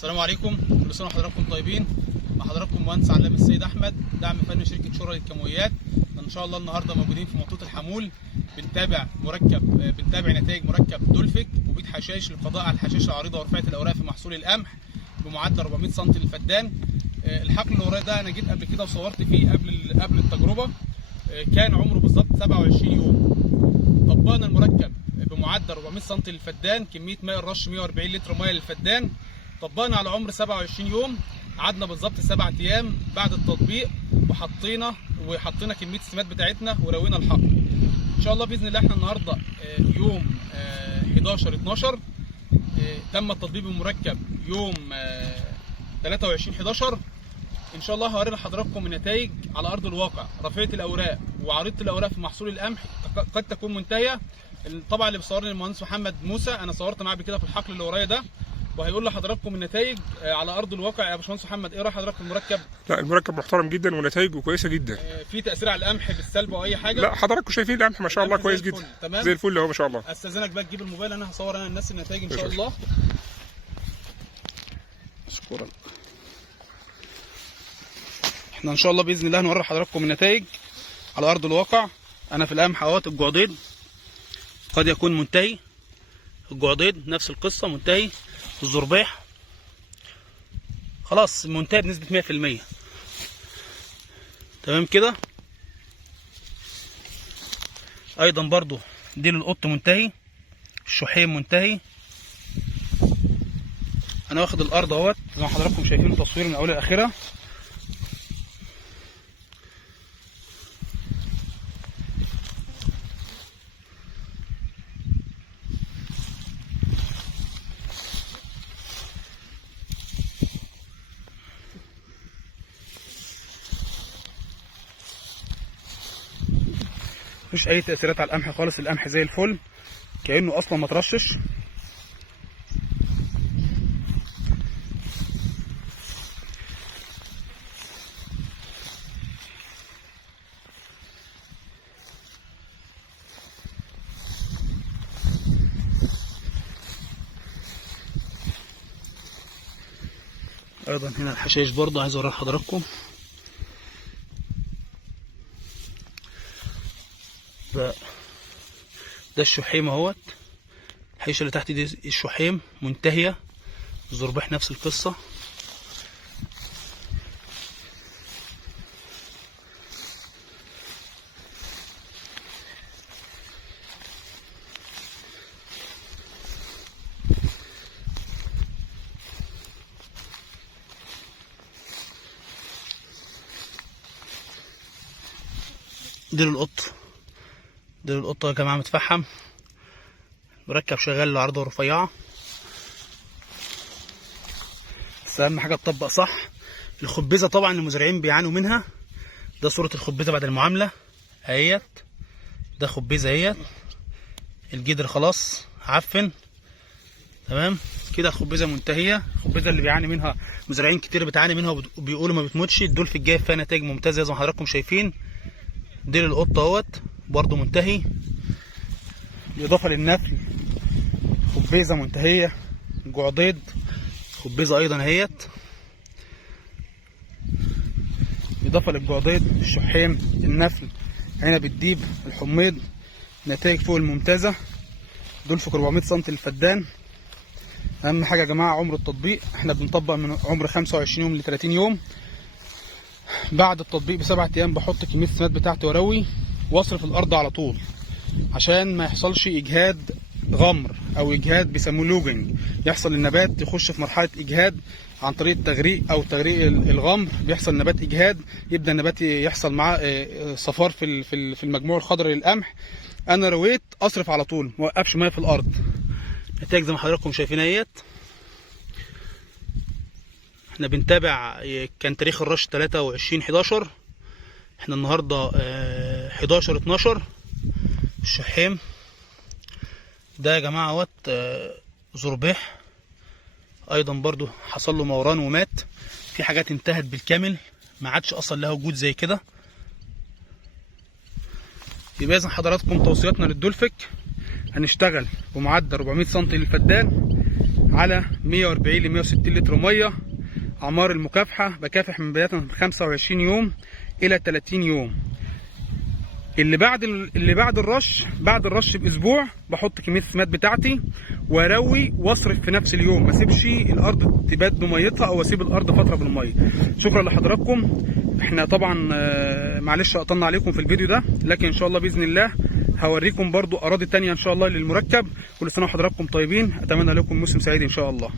السلام عليكم، كل سنه وحضراتكم طيبين. مع حضراتكم مهندس علام السيد احمد، دعم فني شركه شورى للكيماويات. ان شاء الله النهارده موجودين في منطقه الحمول، بنتابع نتائج مركب دولفيك وبيت حشائش للقضاء على الحشائش العريضه ورفعه الاوراق في محصول القمح بمعدل 400 سم للفدان. الحقل اللي ورايا ده انا جيت قبل كده وصورت فيه قبل التجربه، كان عمره بالظبط 27 يوم. طبقنا المركب بمعدل 400 سم للفدان، كميه ماء الرش 140 لتر ميه للفدان. طبقنا على عمر 27 يوم، قعدنا بالظبط 7 ايام بعد التطبيق وحطينا كميه السماد بتاعتنا وروينا الحقل. ان شاء الله باذن الله احنا النهارده يوم 11/12، تم التطبيق بالمركب يوم 23/11. ان شاء الله هوري لحضراتكم النتائج على ارض الواقع. رفعيه الاوراق وعريضه الاوراق في محصول القمح قد تكون منتهيه. طبعا اللي بيصورني المهندس محمد موسى، انا صورت معاه بكده في الحقل اللي ورايا ده، وهيقول لحضراتكم النتائج على ارض الواقع. يا باشمهندس محمد، ايه راي حضرتك في المركب؟ لا، المركب محترم جدا ونتائجه كويسه جدا. في تاثير على القمح بالسلب او اي حاجه؟ لا، حضراتكم شايفين القمح ما شاء الله كويس جدا. تمام زي الفل اهو ما شاء الله. استاذنك بقى تجيب الموبايل، انا هصور الناس النتائج ان شاء الله. شكرا. احنا ان شاء الله باذن الله هنوري حضراتكم النتائج على ارض الواقع. انا في القمح اهوت، الجعضيد قد يكون منتهي، الجعضيد نفس القصه منتهي، الزربيح خلاص منتهي بنسبه 100%. تمام كده. ايضا برضو ديل القط منتهي، الشحيم منتهي. انا واخد الارض اهوت زي ما حضراتكم شايفين، تصوير من اولها لاخرها. مفيش اي تاثيرات على القمح خالص، القمح زي الفل كانه اصلا ما ترشش. ايضا هنا الحشائش برضه عايز اوريها لحضراتكم. ده الشحيم اهوت، الحيشه اللي تحت دي الشحيم منتهيه، الزربيح نفس القصه. ديل القطه يا جماعه متفحم، مركب شغال لعرضه رفيعه، بس اهم حاجه تطبق صح. الخبيزه طبعا المزارعين بيعانوا منها، ده صوره الخبيزه بعد المعامله اهيت، ده خبيزه اهيت، الجدر خلاص عفن. تمام كده، الخبيزه منتهيه. الخبيزه اللي بيعاني منها مزارعين كتير بتعاني منها وبيقولوا ما بتموتش. الدولفيك الجاي فيها نتائج ممتازه زي ما حضراتكم شايفين. ديل القط اهوت برضه منتهي، بالاضافه للنفل خبيزه منتهيه، الجعضيد خبيزه ايضا اهيت، بالاضافه للجعضيد الشحيم، النفل، عنب الديب، الحميض، نتائج فوق الممتازه. دولفيك 400 سم للفدان. اهم حاجه يا جماعه عمر التطبيق، احنا بنطبق من عمر 25 يوم ل 30 يوم. بعد التطبيق ب7 ايام بحط كميه السماد بتاعتي واروي واصرف الارض على طول، عشان ما يحصلش اجهاد غمر او اجهاد بيسموه لوجنج، يحصل النبات يخش في مرحله اجهاد عن طريق التغريق او تغريق الغمر. بيحصل نبات اجهاد، يبدا النبات يحصل معاه صفار في المجموع الخضري للقمح. انا رويت اصرف على طول، ما اوقفش ميه في الارض. نتائج زي ما حضراتكم شايفين اهيت. احنا بنتابع، كان تاريخ الرش 23/11، احنا النهارده 11/12. الشحيم ده يا جماعه اهوت زربيح ايضا برضو حصل له موران ومات. في حاجات انتهت بالكامل، ما عادش اصلا لها وجود زي كده. يبقى اذا حضراتكم توصياتنا للدولفيك، هنشتغل بمعدل 400 سم للفدان على 140 ل 160 لتر ميه. اعمار المكافحه بكافح من بدايه من 25 يوم الى 30 يوم. اللي بعد الرش، بعد الرش باسبوع بحط كميه السماد بتاعتي واروي واصرف في نفس اليوم، ما اسيبش الارض تبات بميتها او اسيب الارض فتره بالميه. شكرا لحضراتكم. احنا طبعا معلش قطلنا عليكم في الفيديو ده، لكن ان شاء الله باذن الله هوريكم برضو اراضي تانية ان شاء الله للمركب. كل سنه وحضراتكم طيبين، اتمنى لكم موسم سعيد ان شاء الله.